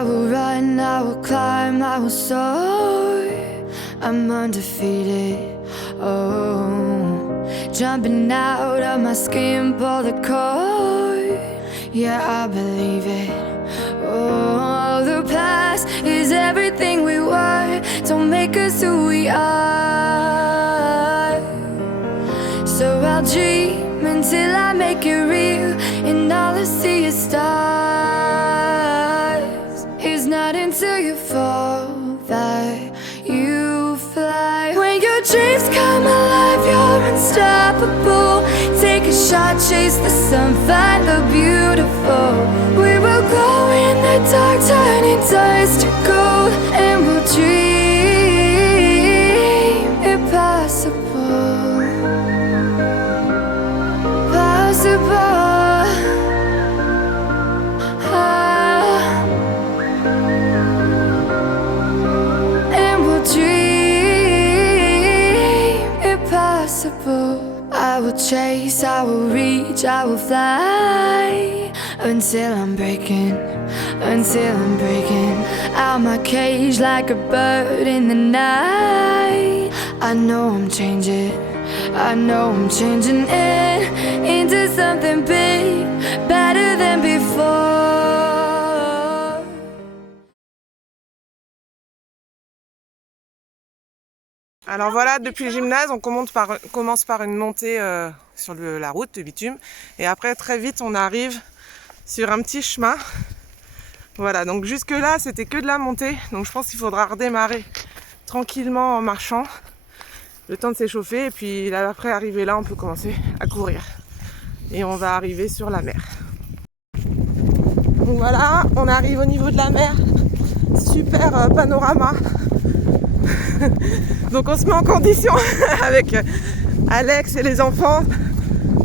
I will run, I will climb, I will soar. I'm undefeated, oh. Jumping out of my skin, pull the cord. Yeah, I believe it. Oh, the past is everything we were. Don't make us who we are. So I'll dream until I make it real, and all I see is stars. It's not until you fall that you fly. When your dreams come alive, you're unstoppable. Take a shot, chase the sun, find the beautiful. We will glow in the dark, turning dust to gold, and we'll dream impossible. Possible. And we'll dream impossible. I will chase, I will reach, I will fly until I'm breaking out my cage like a bird in the night. I know I'm changing into something big, better than before. Alors voilà, depuis le gymnase, on commence par une montée sur la route de bitume. Et après, très vite, on arrive sur un petit chemin. Voilà, donc jusque là, c'était que de la montée. Donc je pense qu'il faudra redémarrer tranquillement en marchant. Le temps de s'échauffer. Et puis là, après arriver là, on peut commencer à courir. Et on va arriver sur la mer. Donc voilà, on arrive au niveau de la mer. Super panorama. Donc on se met en condition avec Alex et les enfants.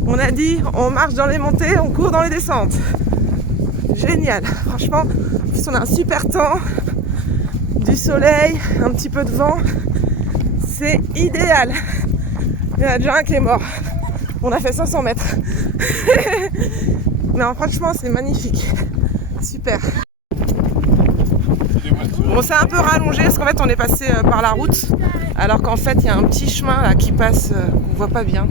On a dit, on marche dans les montées, on court dans les descentes. Génial, franchement. En plus on a un super temps, du soleil, un petit peu de vent. C'est idéal. Il y en a déjà un qui est mort. On a fait 500 mètres. Non, franchement c'est magnifique. Super. On s'est un peu rallongé parce qu'en fait on est passé par la route, alors qu'en fait il y a un petit chemin là qui passe, qu'on voit pas bien,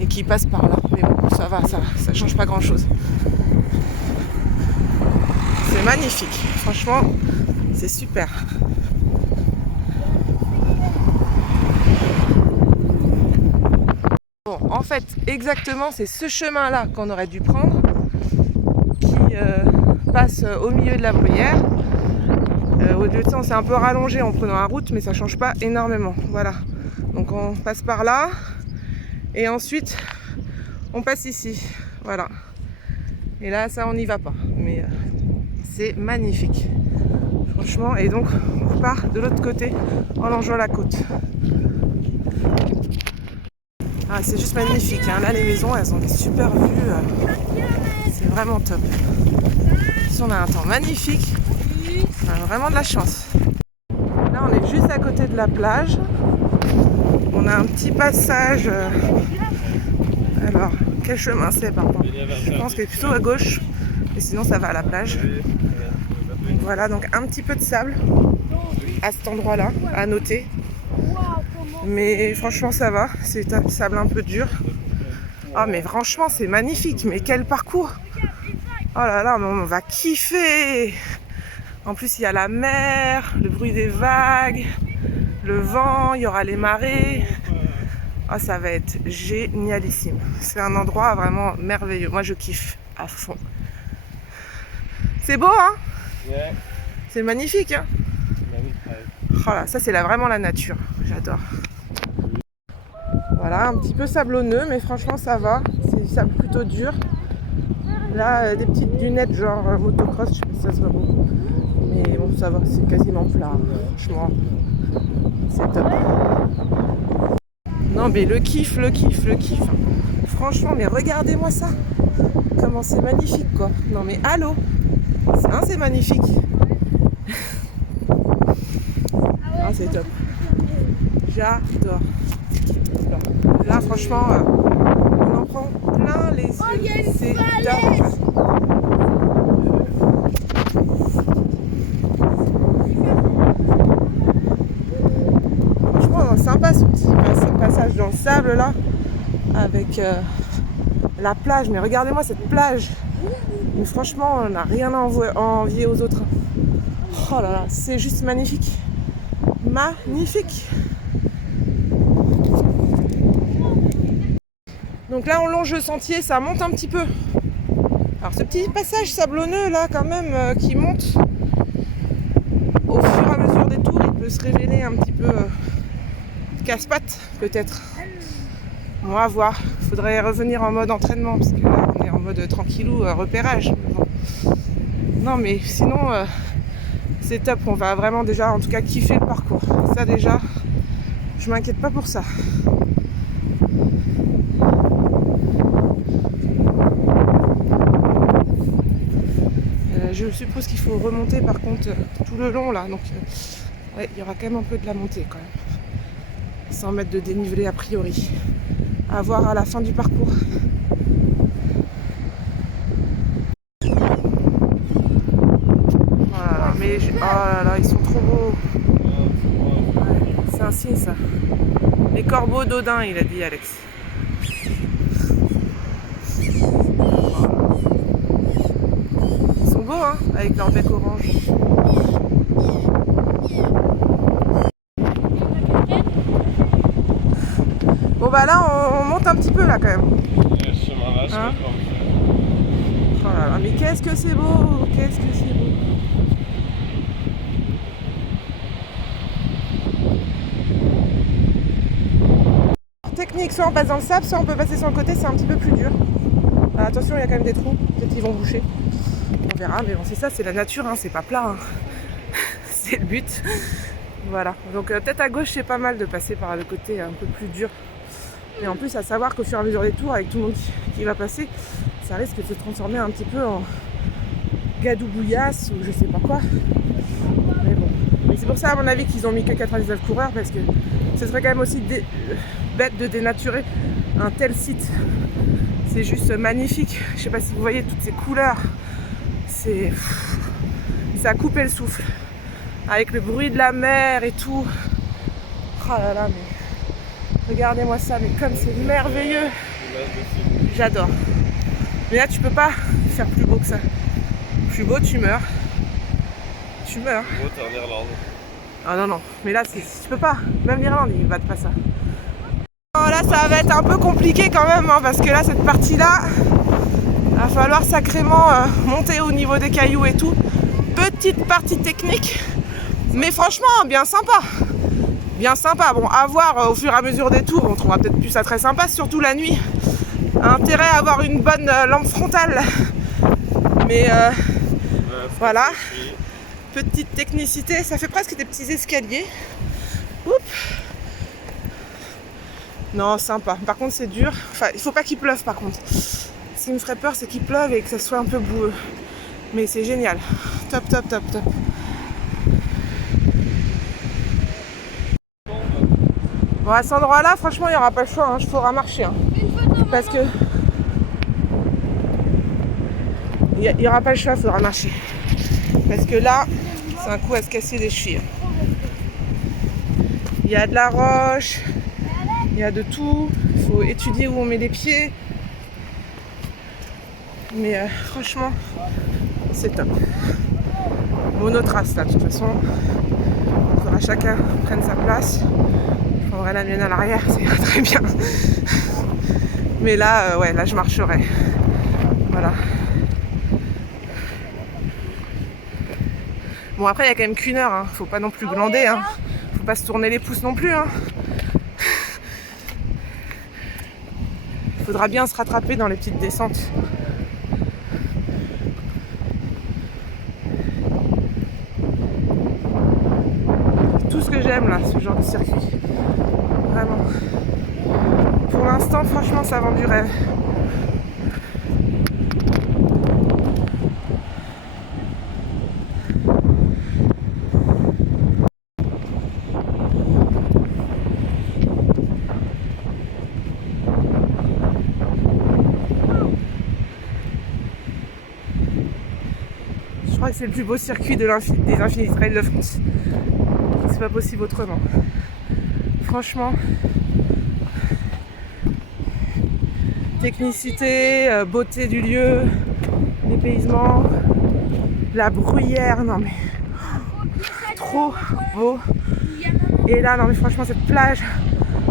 et qui passe par là. Mais bon, ça va, ça change pas grand chose. C'est magnifique, franchement, c'est super. Bon, en fait, exactement, c'est ce chemin-là qu'on aurait dû prendre, qui passe au milieu de la bruyère. Au lieu de ça, on s'est un peu rallongé en prenant la route, mais ça change pas énormément. Voilà. Donc on passe par là, et ensuite on passe ici. Voilà. Et là, ça, on n'y va pas. Mais c'est magnifique. Franchement, et donc on repart de l'autre côté en longeant la côte. Ah, c'est juste magnifique. Hein. Là, les maisons, elles ont des super vues. C'est vraiment top. Ici, on a un temps magnifique. On a vraiment de la chance. Là, on est juste à côté de la plage. On a un petit passage. Alors, quel chemin c'est par contre? Je pense qu'il est plutôt à gauche. Et sinon, ça va à la plage. Donc, voilà, donc un petit peu de sable à cet endroit-là, à noter. Mais franchement, ça va. C'est un sable un peu dur. Ah, mais franchement, c'est magnifique. Mais quel parcours! Oh là là, on va kiffer! En plus, il y a la mer, le bruit des vagues, le vent, il y aura les marées. Oh, ça va être génialissime. C'est un endroit vraiment merveilleux. Moi, je kiffe à fond. C'est beau, hein? Ouais. C'est magnifique, hein? Oh là, ça, c'est vraiment la nature. J'adore. Voilà, un petit peu sablonneux, mais franchement, ça va. C'est du sable plutôt dur. Là, des petites dunettes genre motocross, je sais pas si ça se voit beaucoup. Mais bon, ça va, c'est quasiment plat. Franchement, c'est top. Non, mais le kiff. Franchement, mais regardez-moi ça. Comment c'est magnifique, quoi. Non, mais allô. C'est magnifique. Ah, c'est top. J'adore. Là, franchement, on en prend plein les yeux. C'est top. passage dans le sable là, avec la plage. Mais regardez-moi cette plage. Mais franchement, on n'a rien à envier aux autres. Oh là là, c'est juste magnifique. Magnifique. Donc là, on longe le sentier, ça monte un petit peu. Alors ce petit passage sablonneux là, quand même, qui monte au fur et à mesure des tours, il peut se révéler un petit peu casse-pattes, peut-être. On va voir. Il faudrait revenir en mode entraînement, parce que là, on est en mode tranquillou, repérage. Bon. Non, mais sinon, c'est top. On va vraiment déjà, en tout cas, kiffer le parcours. Ça, déjà, je m'inquiète pas pour ça. Je suppose qu'il faut remonter par contre tout le long là, donc ouais, il y aura quand même un peu de la montée quand même. 100 mètres de dénivelé a priori. À voir à la fin du parcours. Voilà, mais oh là là, ils sont trop beaux. Ouais, c'est un signe ça. Les corbeaux d'Odin, il a dit Alex. Hein, avec leur bec orange. Bon bah là on monte un petit peu là quand même. Hein, oh là là, mais qu'est-ce que c'est beau, qu'est-ce que c'est beau. Technique, soit on passe dans le sable, soit on peut passer sur le côté, c'est un petit peu plus dur. Alors, attention, il y a quand même des trous, peut-être qu'ils vont boucher. On verra, mais bon, c'est ça, c'est la nature, hein, c'est pas plat. Hein. C'est le but. Voilà. Donc peut-être à gauche, c'est pas mal de passer par le côté un peu plus dur. Et en plus, à savoir qu'au fur et à mesure des tours, avec tout le monde qui va passer, ça risque de se transformer un petit peu en gadoubouillasse ou je sais pas quoi. Mais bon. Mais c'est pour ça, à mon avis, qu'ils ont mis que 99 coureurs, parce que ce serait quand même aussi bête de dénaturer un tel site. C'est juste magnifique. Je sais pas si vous voyez toutes ces couleurs. Ça a coupé le souffle. Avec le bruit de la mer et tout. Oh là là, mais regardez-moi ça, mais comme c'est merveilleux. J'adore. Mais là, tu peux pas faire plus beau que ça. Plus beau, tu meurs. Tu meurs. Plus beau, t'es en Irlande. Ah non, non. Mais là, tu peux pas. Même l'Irlande, ils battent pas ça. Oh, là, ça va être un peu compliqué quand même, hein, parce que là, cette partie-là, il va falloir sacrément monter au niveau des cailloux et tout. Petite partie technique, mais franchement, bien sympa. Bien sympa. Bon, à voir au fur et à mesure des tours, on trouvera peut-être plus ça très sympa, surtout la nuit. Intérêt à avoir une bonne lampe frontale. Mais voilà. Petite technicité, ça fait presque des petits escaliers. Oups. Non, sympa. Par contre, c'est dur. Enfin, il faut pas qu'il pleuve par contre. Ce qui me ferait peur, c'est qu'il pleuve et que ça soit un peu boueux. Mais c'est génial. Top, top, top, top. Bon, à cet endroit-là, franchement, il n'y aura pas le choix. Il faudra marcher. Hein. Parce que... Il n'y aura pas le choix, il faudra marcher. Parce que là, c'est un coup à se casser les chevilles. Il y a de la roche, il y a de tout. Il faut étudier où on met les pieds. Mais franchement, c'est top. Monotrace là, de toute façon. Il faudra chacun prenne sa place. Je prendrai la mienne à l'arrière, c'est très bien. Mais là, ouais, là je marcherai. Voilà. Bon, après, il n'y a quand même qu'une heure. Hein. Faut pas non plus glander. Hein. Faut pas se tourner les pouces non plus. Hein. Faudra bien se rattraper dans les petites descentes. Tout ce que j'aime là, ce genre de circuit. Vraiment. Pour l'instant, franchement, ça vend du rêve. Je crois que c'est le plus beau circuit des Infinite Trail de France. C'est pas possible autrement. Franchement, Technicité, beauté du lieu, dépaysement, la bruyère, non mais trop beau. Et là, non mais franchement cette plage,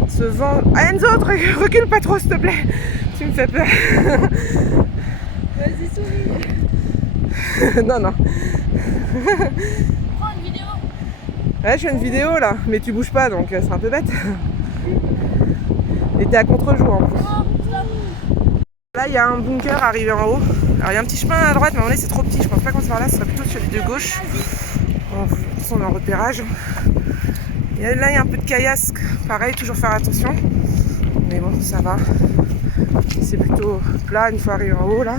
ce vent... Ah, Enzo, recule pas trop s'il te plaît, tu me fais peur. Vas-y, souris. Non, non. Prends une vidéo. Ouais, je fais une vidéo là, mais tu bouges pas donc c'est un peu bête. Et t'es à contre-jour en plus. Là, il y a un bunker arrivé en haut. Alors, il y a un petit chemin à droite, mais à mon avis, c'est trop petit. Je pense pas qu'on se par là, ce serait plutôt celui de gauche. Bon, de toute façon, on est en repérage. Et là, il y a un peu de caillasse. Pareil, toujours faire attention. Mais bon, ça va. C'est plutôt plat une fois arrivé en haut là.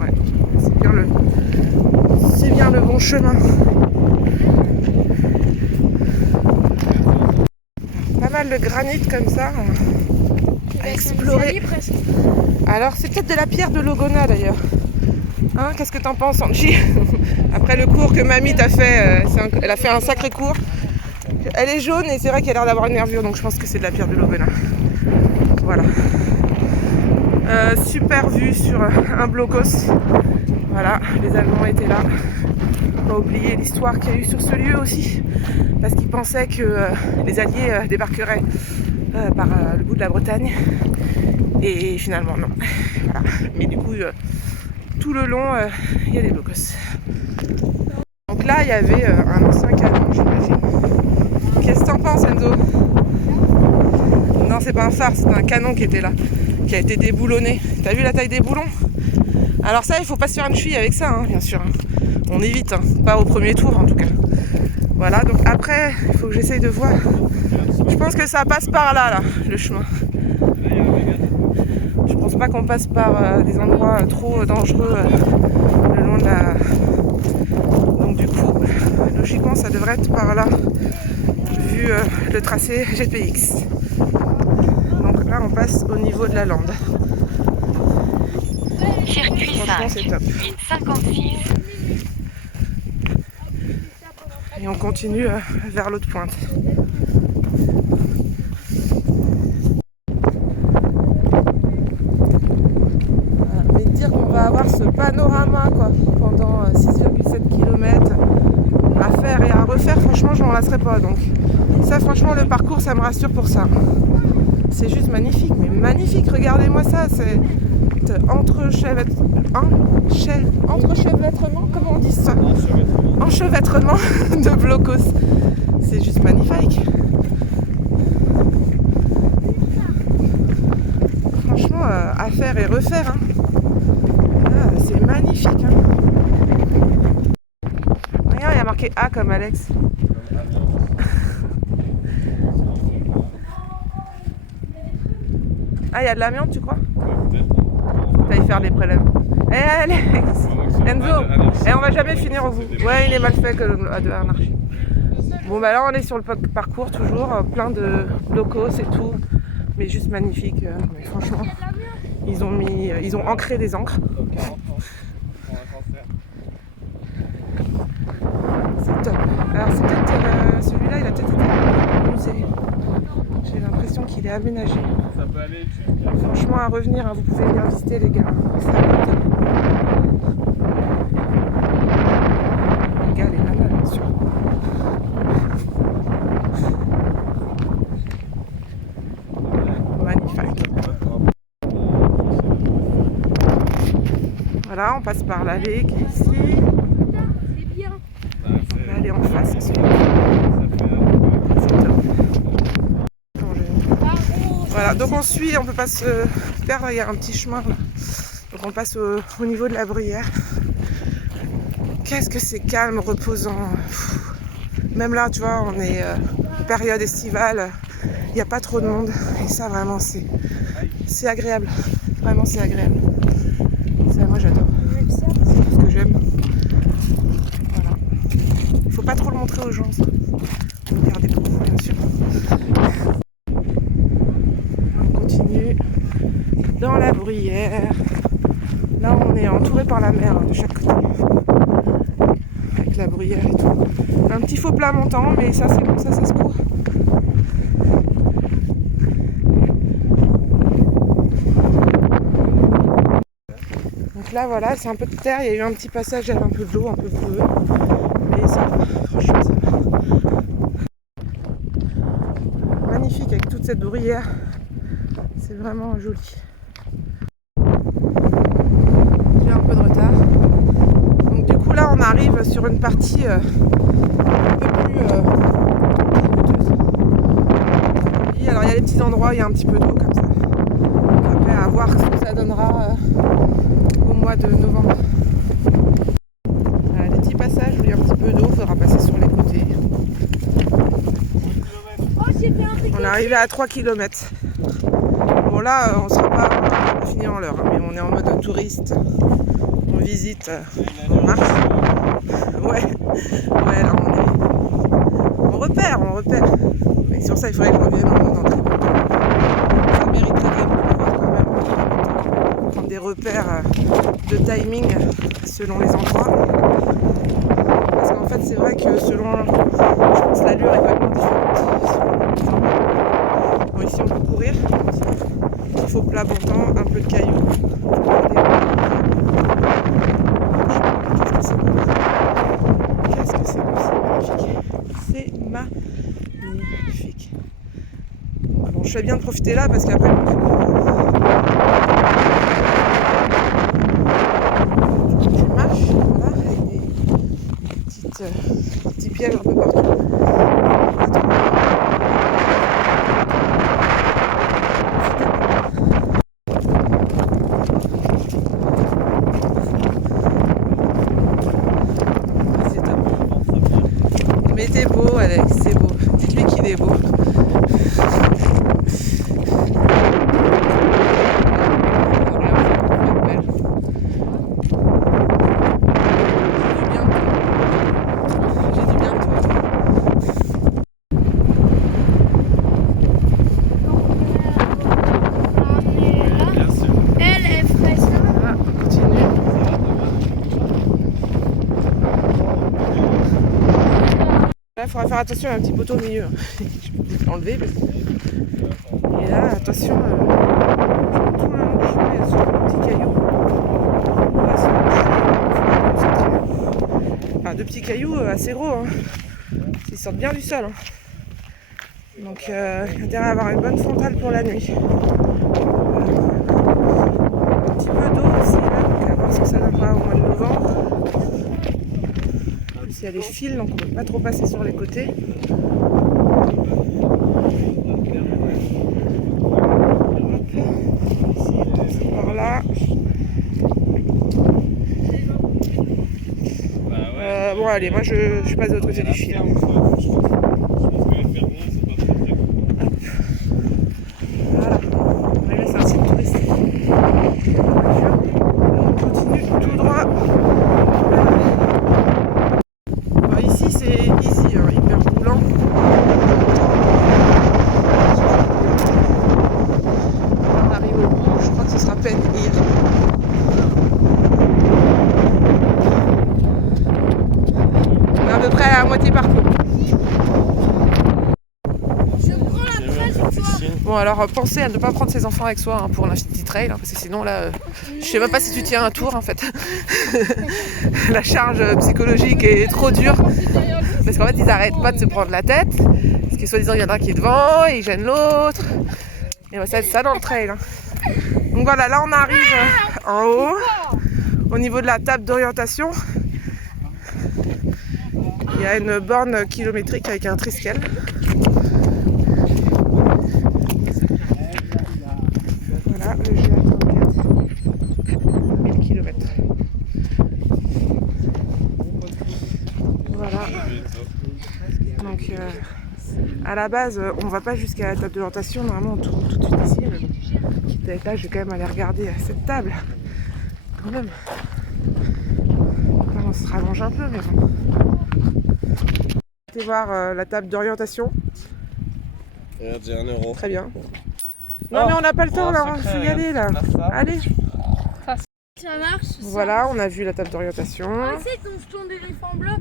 Ouais, c'est bien le bon chemin. Pas mal de granit comme ça à explorer. Alors c'est peut-être de la pierre de Logona d'ailleurs. Hein, qu'est-ce que t'en penses, Angie? Après le cours que mamie t'a fait, elle a fait un sacré cours. Elle est jaune et c'est vrai qu'elle a l'air d'avoir une nervure, donc je pense que c'est de la pierre de Logona. Voilà. Super vue sur un blocos. Voilà, les Allemands étaient là. Pas oublier l'histoire qu'il y a eu sur ce lieu aussi, parce qu'ils pensaient que les Alliés débarqueraient par le bout de la Bretagne, et finalement non. Voilà. Mais du coup, tout le long, il y a des blocos. Donc là, il y avait un ancien canon, j'imagine. Qu'est-ce que t'en penses, Enzo? Non, c'est pas un phare, c'est un canon qui était là, qui a été déboulonné. T'as vu la taille des boulons? Alors ça, il faut pas se faire une cheville avec ça, hein, bien sûr. On évite, hein, pas au premier tour en tout cas. Voilà, donc après, il faut que j'essaye de voir. Je pense que ça passe par là, le chemin. Je pense pas qu'on passe par des endroits trop dangereux le long de la... Donc du coup, logiquement, ça devrait être par là, vu le tracé GPX. Donc là, on passe au niveau de la lande. Circuit 5, c'est top. ligne 56. Et on continue vers l'autre pointe. Voilà. Et dire qu'on va avoir ce panorama quoi, pendant 6,7 km à faire et à refaire, franchement je m'en lasserai pas. Donc ça franchement le parcours ça me rassure pour ça. C'est juste magnifique, mais magnifique, regardez-moi ça, c'est enchevêtrement, comment on dit ça? Enchevêtrement de blocos. C'est juste magnifique. Franchement, à faire et refaire. Hein. Ah, c'est magnifique. Hein. Regarde, il y a marqué A comme Alex. Ah, il y a de l'amiante, tu crois? T'allais faire des prélèvements. Alex, Enzo, on va jamais finir au bout. Ouais, il est mal fait que de anarchie. Bon, bah là, on est sur le parcours toujours, plein de locaux et tout, mais juste magnifique. Mais franchement, ils ont ancré des encres. C'est top. Alors, c'est peut-être celui-là, il a peut-être été un musée. J'ai l'impression qu'il est aménagé. Franchement, à revenir, hein, vous pouvez venir visiter les gars. C'est top. Les gars, les nanas, bien sûr. Magnifique. Voilà, on passe par l'allée qui est ici. On va aller en face ensuite. C'est top. Voilà, donc on suit, on peut pas se perdre, il y a un petit chemin là. Donc on passe au niveau de la bruyère. Qu'est-ce que c'est calme, reposant. Même là, tu vois, on est période estivale, il n'y a pas trop de monde. Et ça, vraiment, c'est agréable. Vraiment, c'est agréable. Ça, moi, j'adore. C'est tout ce que j'aime. Voilà. Il faut pas trop le montrer aux gens, ça. Regardez pour vous, bien sûr. On continue dans la bruyère. Là, on est entouré par la mer hein, de chaque côté. Avec avec la bruyère et tout. Un petit faux plat montant, mais ça c'est bon, ça se court. Donc là voilà, c'est un peu de terre, il y a eu un petit passage avec un peu d'eau, un peu bleu. Mais ça va, franchement ça va. Magnifique avec toute cette bruyère. C'est vraiment joli. J'ai un peu de retard. Donc du coup là on arrive sur une partie un peu plus caillouteuse. Et alors il y a des petits endroits, il y a un petit peu d'eau comme ça. Donc après à voir ce que ça donnera au mois de novembre. Voilà, des petits passages où il y a un petit peu d'eau, il faudra passer sur les côtés. On est arrivé à 3 km. Bon là on sera pas fini en l'heure, hein, mais on est en mode touriste. On visite, on marche. Ouais, là on repère. Mais sur ça il faudrait que je revienne en mode entraînement. Ça mériterait quand même prendre des repères de timing selon les endroits. Parce qu'en fait c'est vrai que selon, je pense, l'allure est complètement différente. Bon, ici on peut courir, il faut plat bon temps, un peu de cailloux. Qu'est-ce que c'est beau, c'est magnifique. Bon, je fais bien de profiter là parce qu'après je marche, voilà, avec des petits pièges un peu partout. Mais t'es beau, Alex, c'est beau. Dites-lui qu'il est beau. J'ai du bien de toi. Elle est fraîche. Voilà, on continue. Là, il faudra faire attention à un petit poteau au milieu. Je vais l'enlever. Mais... Et là, attention, tout le long du chemin, il y a ce petit caillou. Là, c'est enfin, deux petits cailloux assez gros. Hein. Ils sortent bien du sol. Hein. Donc, il y a intérêt à avoir une bonne frontale pour la nuit. Voilà. Un petit peu d'eau aussi, là, donc à voir ce que ça donnera au mois de novembre. Il y a les fils, donc on ne peut pas trop passer sur les côtés. Ici, par là. Bon allez, moi je passe de l'autre côté du fil. Voilà, on est là, c'est un site touristique. On continue tout droit. Alors ici c'est easy, hein, hyper roulant. On arrive au bout, je crois que ce sera Pen Hill. On est à peu près à la moitié parcours. Bon alors pensez à ne pas prendre ses enfants avec soi hein, pour l'Infinity Trail hein, parce que sinon là je sais même pas si tu tiens un tour en fait. La charge psychologique est trop dure parce qu'en fait ils arrêtent pas de se prendre la tête parce que soi-disant il y en a un qui est devant et il gêne l'autre et ça va être ça dans le trail hein. Donc voilà, là on arrive en haut au niveau de la table d'orientation. Il y a une borne kilométrique avec un triskel. Voilà, le GA34, 1000 km. Voilà. Donc, à la base, on va pas jusqu'à la table d'orientation. Normalement, on tourne tout de suite ici. Quitte à être là, je vais quand même aller regarder cette table. Quand même. Là, on se rallonge un peu, mais bon. Allez voir la table d'orientation. Regarde, j'ai 1 euro. Très bien. Non, mais on n'a pas le temps là, il faut y aller là. Allez. Ça marche. Voilà, on a vu la table d'orientation. Ah, c'est ton jeton d'éléphant bleu.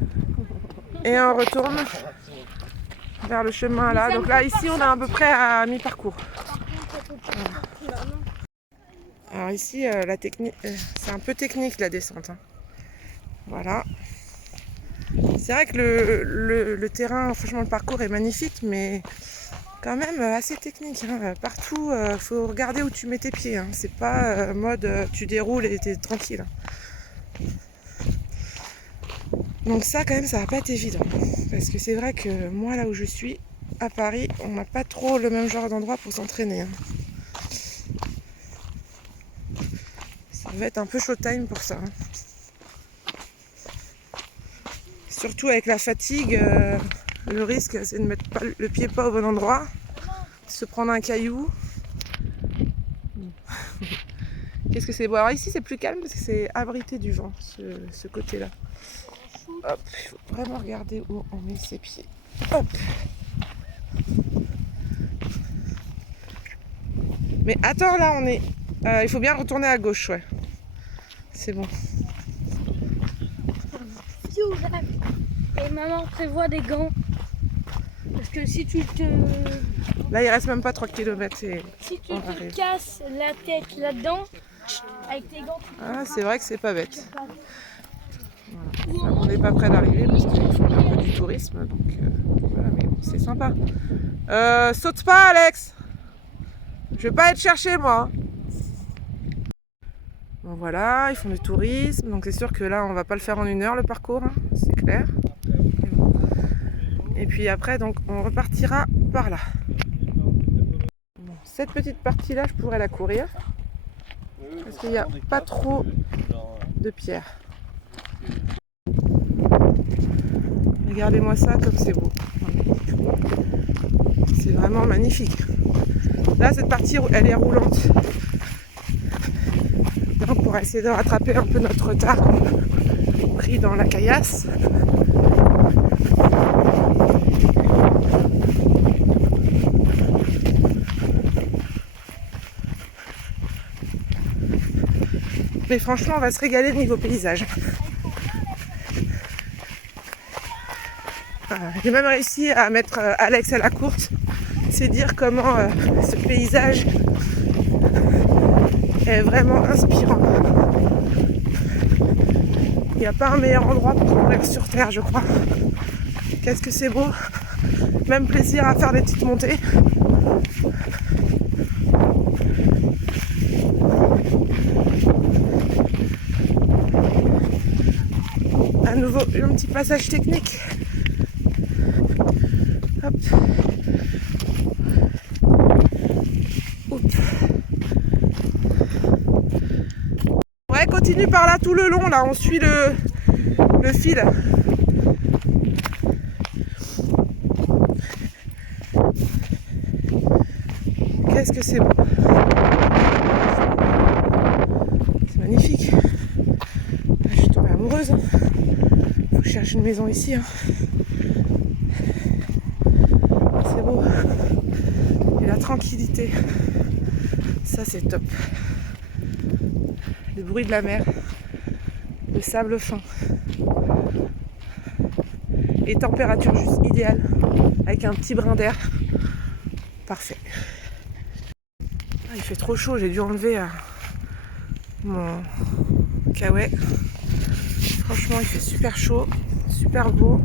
Et on retourne vers le chemin là. Donc là, ici, on est à peu près à mi-parcours. Alors ici, la technique, c'est un peu technique la descente. Hein. Voilà. C'est vrai que le terrain, franchement, le parcours est magnifique, mais quand même assez technique. Hein. Partout, faut regarder où tu mets tes pieds. Hein. C'est pas mode tu déroules et t'es tranquille. Donc ça, quand même, ça va pas être évident. Parce que c'est vrai que moi, là où je suis, à Paris, on n'a pas trop le même genre d'endroit pour s'entraîner. Hein. Ça va être un peu showtime pour ça. Hein. Surtout avec la fatigue, le risque c'est de mettre pas le pied pas au bon endroit, de se prendre un caillou. Qu'est-ce que c'est beau. Alors ici c'est plus calme parce que c'est abrité du vent, ce côté-là. Hop, il faut vraiment regarder où on met ses pieds. Hop. Mais attends, là on est... il faut bien retourner à gauche, ouais. C'est bon. Et maman prévoit des gants. Parce que si tu te... Là il reste même pas 3 km et Si tu on te arrive. casses la tête là-dedans, avec tes gants, tu Ah, c'est vrai que c'est pas bête. peux pas. Voilà. On n'est pas près d'arriver parce qu'ils font un peu du tourisme, donc voilà, mais bon, c'est sympa. Saute pas, Alex! Je vais pas être chercher, moi. Bon, voilà, ils font du tourisme, donc c'est sûr que là, on va pas le faire en 1 heure le parcours, hein, c'est clair. Et puis après, donc, on repartira par là. Bon, cette petite partie-là, je pourrais la courir parce qu'il n'y a pas trop de pierres. Regardez-moi ça comme c'est beau. C'est vraiment magnifique. Là, cette partie, elle est roulante. Donc, pour essayer de rattraper un peu notre retard pris dans la caillasse. Mais franchement, on va se régaler niveau paysage. J'ai même réussi à mettre Alex à la course. C'est dire comment ce paysage est vraiment inspirant. Il n'y a pas un meilleur endroit pour courir sur terre, je crois. Qu'est-ce que c'est beau. Même plaisir à faire des petites montées. À nouveau, un petit passage technique. Hop. Oups. Ouais, continue par là tout le long, là, on suit le fil. Qu'est-ce que c'est beau. C'est magnifique. Je suis tombée amoureuse. Faut que je cherche une maison ici. Hein. C'est beau. Et la tranquillité. Ça, c'est top. Le bruit de la mer. Le sable fin. Et température juste idéale. Avec un petit brin d'air. Parfait. Il fait trop chaud, j'ai dû enlever mon kawaii. Franchement, il fait super chaud, super beau.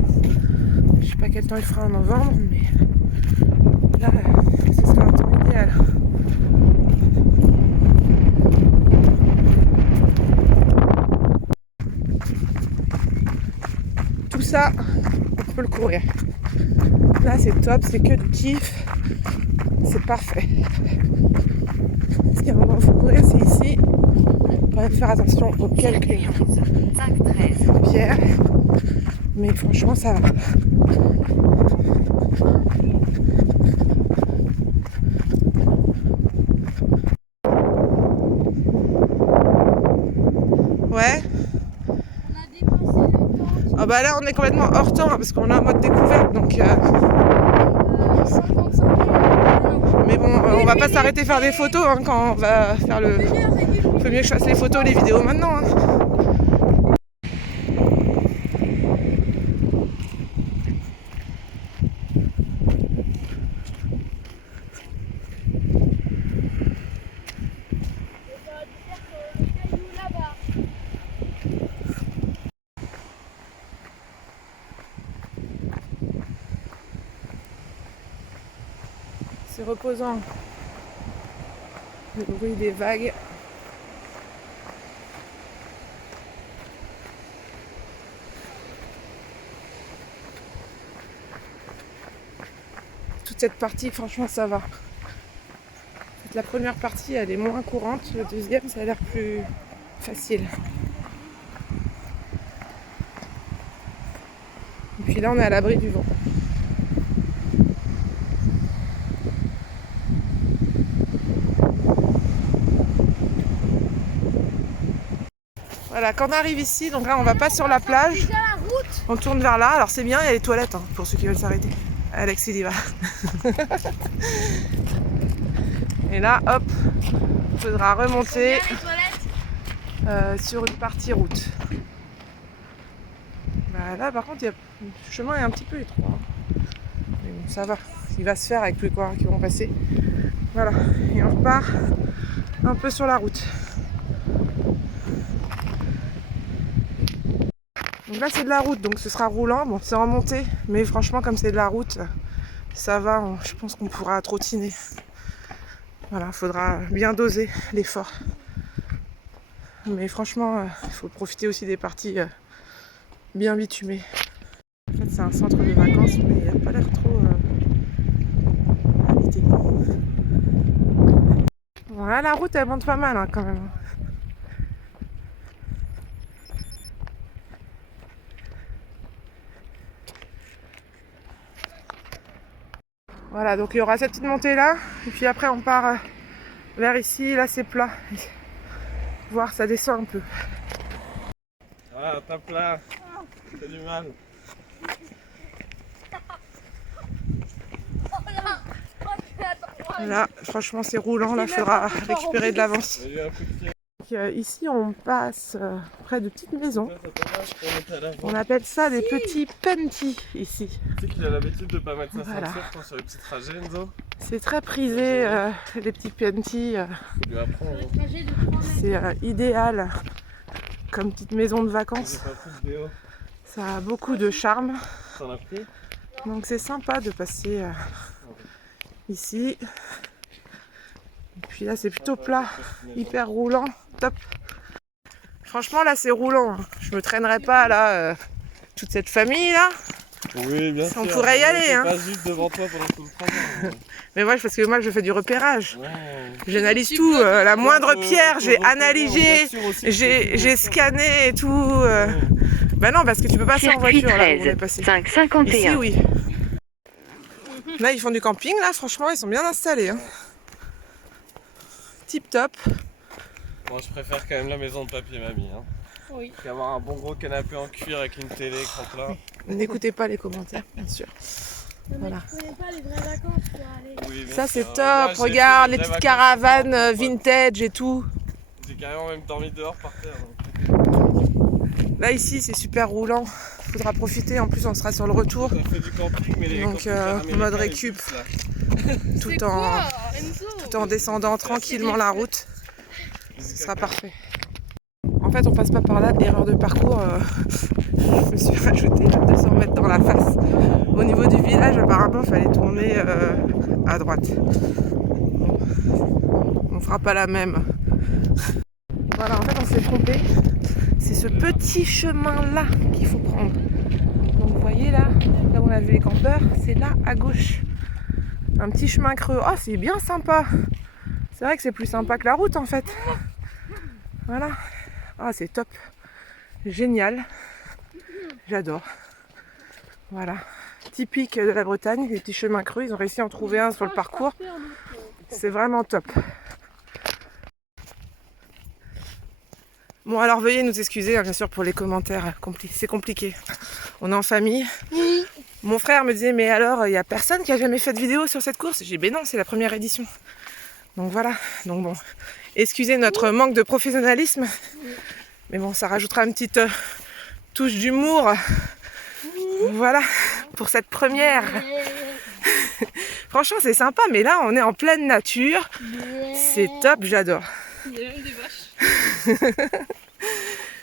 Je sais pas quel temps il fera en novembre, mais là, ce sera un temps idéal. Tout ça, on peut le courir. Là, c'est top, c'est que du kiff. C'est parfait. Ce qu'il y a un moment où il faut courir, c'est ici. Quand même faire attention aux quelques pierres. Mais franchement, ça va. Ouais. Ah bah là, on est complètement hors temps parce qu'on est en mode découverte. Donc 55 km. Mais bon, on va pas s'arrêter faire des photos hein, quand on va faire le... Faut mieux que je fasse les photos, les vidéos maintenant. Hein. C'est reposant. Le bruit des vagues. Toute cette partie, franchement, ça va. La première partie, elle est moins courante. Le deuxième, ça a l'air plus facile. Et puis là, on est à l'abri du vent. Voilà, quand on arrive ici, donc là on va pas sur la plage, on tourne vers là. Alors c'est bien, il y a les toilettes hein, pour ceux qui veulent s'arrêter. Alex il y va. Et là hop, il faudra remonter sur une partie route. Bah, là par contre le chemin est un petit peu étroit. Mais bon, ça va, il va se faire avec plus quoi qui vont passer. Voilà, et on repart un peu sur la route. Donc là c'est de la route, donc ce sera roulant, bon c'est en montée, mais franchement comme c'est de la route, ça va, je pense qu'on pourra trottiner. Voilà, il faudra bien doser l'effort. Mais franchement, il faut profiter aussi des parties bien bitumées. En fait c'est un centre de vacances, mais il n'a pas l'air trop habité. Voilà, la route elle monte pas mal hein, quand même. Voilà, donc il y aura cette petite montée là, et puis après on part vers ici, là c'est plat. Voir, ça descend un peu. Ah, tape là, t'as du mal. Là, franchement c'est roulant, là il faudra récupérer de l'avance. Ici on passe près de petites maisons. On appelle ça des petits pentis ici. Tu sais qu'il a l'habitude de pas mettre sa ceinture quand sur les petits trajets, Enzo. C'est très prisé les petits pentis. Faut lui apprendre. C'est idéal comme petite maison de vacances. J'ai pas pris de déo. Ça a beaucoup de charme. T'en as pris? Donc c'est sympa de passer ici. Et puis là c'est plutôt plat, hyper roulant, top. Franchement là c'est roulant, je me traînerai pas là, toute cette famille là. Oui, bien sûr. On pourrait y aller hein. Pas juste devant toi pendant tout le trajet. Mais moi parce que moi je fais du repérage. Ouais. J'analyse tout, la moindre pierre, j'ai analysé, j'ai scanné et tout. Bah non parce que tu peux passer en voiture là où on est passé. 5,51. Ici oui. Là ils font du camping là, franchement ils sont bien installés hein. Tip top. Moi je préfère quand même la maison de papier mamie. Hein. Oui. Qu'avoir un bon gros canapé en cuir avec une télé, écran plat. N'écoutez pas les commentaires, bien sûr. Voilà. Tu connais pas les vraies vacances pour aller. Oui, bien Ça sûr. c'est Moi, top, j'ai regarde fait les des petites vraies vacances caravanes avec mon pote. vintage et tout. J'ai carrément même dormi dehors par terre. Donc. Là ici c'est super roulant, faudra profiter, en plus on sera sur le retour. On fait du camping, mais les Donc, campings américains, mode ils récup. poussent, là. tout en descendant tranquillement la route. Ce sera parfait. En fait on passe pas par là, erreur de parcours, je me suis rajouté 200 mètres dans la face. Au niveau du village apparemment il fallait tourner à droite. On fera pas la même. Voilà, en fait on s'est trompé. C'est ce petit chemin là qu'il faut prendre. Donc vous voyez là où on a vu les campeurs, c'est là à gauche. Un petit chemin creux. Oh c'est bien sympa. C'est vrai que c'est plus sympa que la route en fait. Voilà. Ah c'est top. Génial. J'adore. Voilà. Typique de la Bretagne, les petits chemins creux. Ils ont réussi à en trouver un sur le parcours. C'est vraiment top. Bon alors veuillez nous excuser hein, bien sûr pour les commentaires, c'est compliqué. On est en famille. Mon frère me disait, mais alors, il n'y a personne qui a jamais fait de vidéo sur cette course? J'ai dit, ben non, c'est la première édition. Donc voilà, donc bon, excusez notre manque de professionnalisme, mais bon, ça rajoutera une petite touche d'humour. Voilà, pour cette première. Franchement, c'est sympa, mais là, on est en pleine nature. C'est top, j'adore. Il y a même des vaches.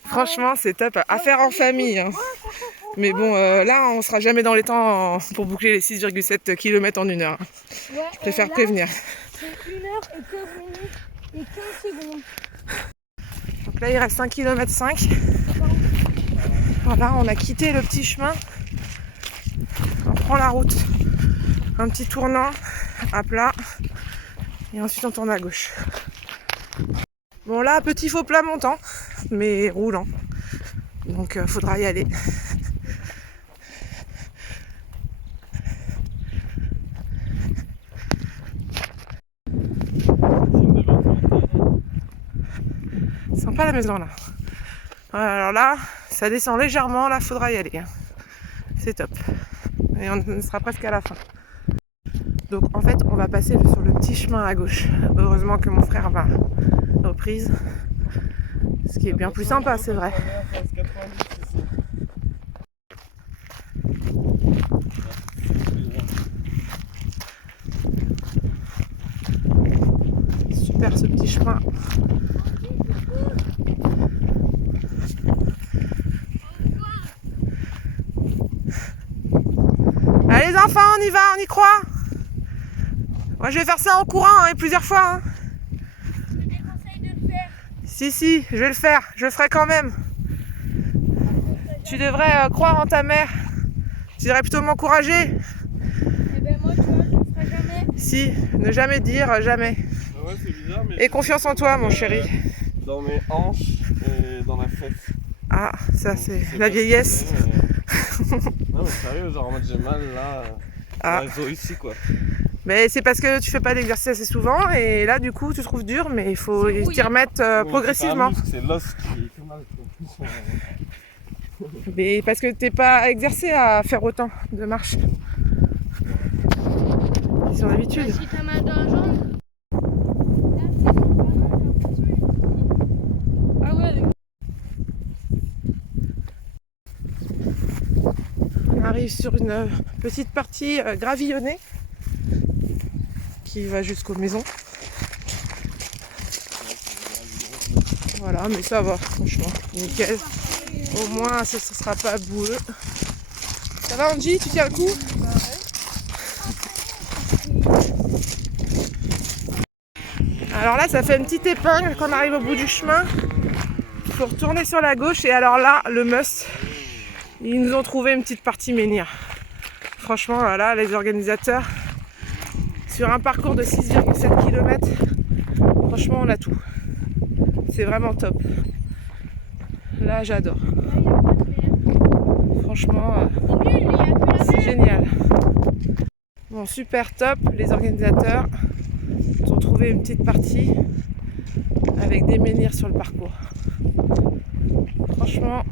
Franchement, c'est top. À faire en famille. Hein. Mais bon, là, on sera jamais dans les temps pour boucler les 6,7 km en 1 heure. Ouais, Je préfère là, prévenir. c'est 1 heure et 15 minutes et 15 secondes. Donc là, il reste 5 km 5. Voilà, on a quitté le petit chemin. On prend la route. Un petit tournant à plat. Et ensuite, on tourne à gauche. Bon, là, petit faux plat montant, mais roulant. Donc, faudra y aller. Sympa la maison là. Alors là, ça descend légèrement, là faudra y aller. C'est top. Et on sera presque à la fin. Donc en fait, on va passer sur le petit chemin à gauche. Heureusement que mon frère m'a reprise. Ce qui est bien plus sympa, c'est vrai. Super ce petit chemin. Allez les enfants, on y va, on y croit. Moi je vais faire ça en courant et plusieurs fois. Hein. Je te déconseille de le faire. Si, je vais le faire, je le ferai quand même. Tu devrais croire en ta mère. Tu devrais plutôt m'encourager. Eh ben moi, tu vois, je le ferai jamais. Si, ne jamais dire jamais. Ah ouais, c'est bizarre, mais Et confiance en toi, mon chéri. dans mes hanches et dans la fesse. Ah, ça c'est Donc, la pas vieillesse. ce que c'est, mais- Non mais sérieux, genre en mode j'ai mal là, Ah. dans les os ici quoi. Mais c'est parce que tu fais pas d'exercice assez souvent et là du coup tu trouves dur, mais il faut t'y remettre Oui, progressivement. c'est l'os qui fait mal. Quoi. Mais parce que t'es pas exercé à faire autant de marches. Ils sont d'habitude. Si t'as mal dans la jambe. Là, c'est pas mal, j'ai l'impression. Ah ouais, On arrive sur une petite partie gravillonnée qui va jusqu'aux maisons. Voilà, mais ça va, franchement, nickel. Au moins, ça ne sera pas boueux. Ça va, Angie, tu tiens le coup? Alors là, ça fait une petite épingle quand on arrive au bout du chemin. Il faut retourner sur la gauche et alors là, le must, ils nous ont trouvé une petite partie menhir. Franchement, là, les organisateurs, sur un parcours de 6,7 km, franchement, on a tout. C'est vraiment top. Là, j'adore. Franchement, c'est génial. Bon, super top. Les organisateurs ont trouvé une petite partie avec des menhirs sur le parcours. Franchement,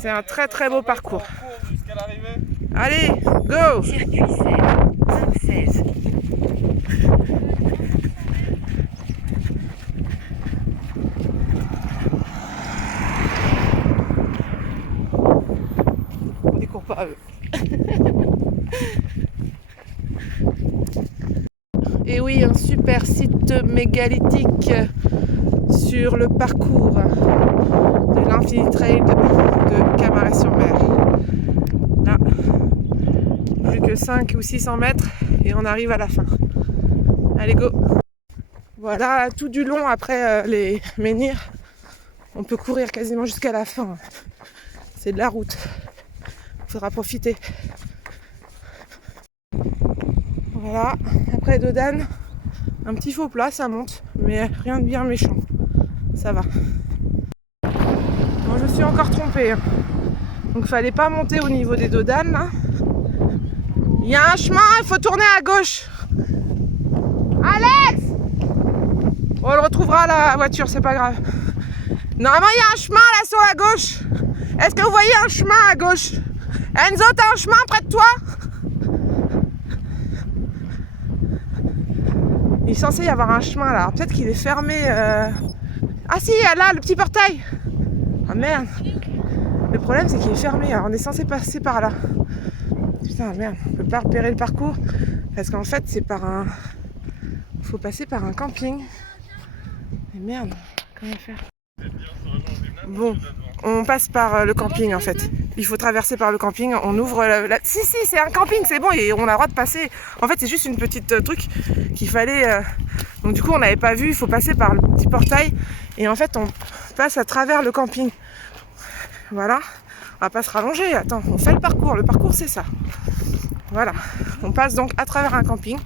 c'est un très très beau parcours. Jusqu'à l'arrivée. Allez, go! Circuit 16, zone 16. On ne court pas à eux. Et oui, un super site mégalithique sur le parcours de l'Infinite Trail de Camaret-sur-Mer. Là, plus que 5 ou 600 mètres et on arrive à la fin. Allez, go! Voilà, tout du long après les menhirs, on peut courir quasiment jusqu'à la fin. C'est de la route. Il faudra profiter. Voilà, après Dodane, un petit faux plat, ça monte, mais rien de bien méchant. Ça va. Bon, je me suis encore trompée. Hein. Donc, fallait pas monter au niveau des Dodanes, là. Il y a un chemin, il faut tourner à gauche. Alex! On le retrouvera la voiture, c'est pas grave. Normalement, il y a un chemin là sur la gauche. Est-ce que vous voyez un chemin à gauche? Enzo, t'as un chemin près de toi? Il est censé y avoir un chemin là. Peut-être qu'il est fermé. Ah si, là, le petit portail. Ah merde. Le problème c'est qu'il est fermé. Alors on est censé passer par là. Putain merde, on peut pas repérer le parcours. Parce qu'en fait c'est par un... Faut passer par un camping. Mais merde, comment faire? Bon, on passe par le camping en fait. Il faut traverser par le camping, on ouvre la... Si, c'est un camping, c'est bon, et on a le droit de passer. En fait, c'est juste une petite truc qu'il fallait... Donc du coup, on n'avait pas vu, il faut passer par le petit portail. Et en fait, on passe à travers le camping. Voilà, on va pas se rallonger, attends, on fait le parcours c'est ça. Voilà, on passe donc à travers un camping.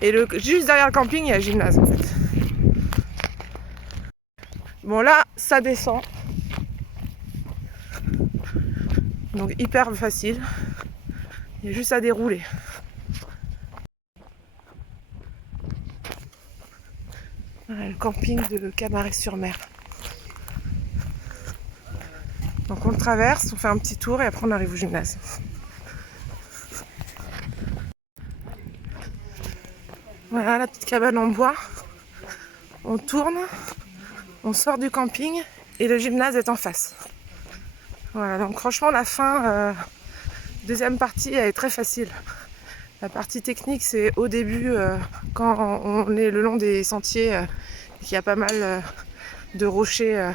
Et juste derrière le camping, il y a un gymnase en fait. Bon là, ça descend. Donc hyper facile. Il y a juste à dérouler. Voilà, le camping de Camaret-sur-Mer. Donc on le traverse, on fait un petit tour et après on arrive au gymnase. Voilà la petite cabane en bois. On tourne, on sort du camping et le gymnase est en face. Voilà, donc franchement la fin, deuxième partie, elle est très facile. La partie technique, c'est au début, quand on est le long des sentiers, et qu'il y a pas mal de rochers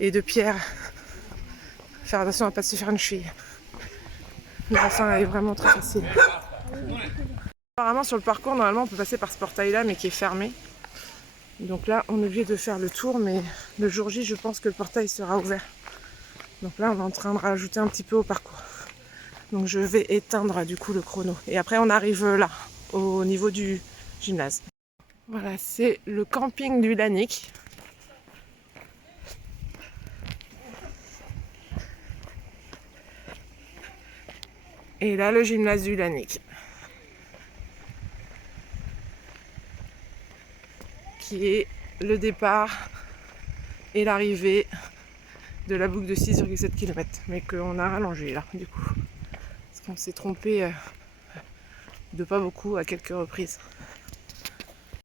et de pierres. Faire attention à ne pas se faire une cheville. La fin est vraiment très facile. Apparemment sur le parcours, normalement on peut passer par ce portail là mais qui est fermé. Donc là on est obligé de faire le tour, mais le jour J je pense que le portail sera ouvert. Donc là on est en train de rajouter un petit peu au parcours. Donc je vais éteindre du coup le chrono. Et après on arrive là, au niveau du gymnase. Voilà, c'est le camping du Lanic. Et là le gymnase du Lanic. Qui est le départ et l'arrivée de la boucle de 6,7 km. Mais qu'on a rallongé là du coup. Parce qu'on s'est trompé de pas beaucoup à quelques reprises.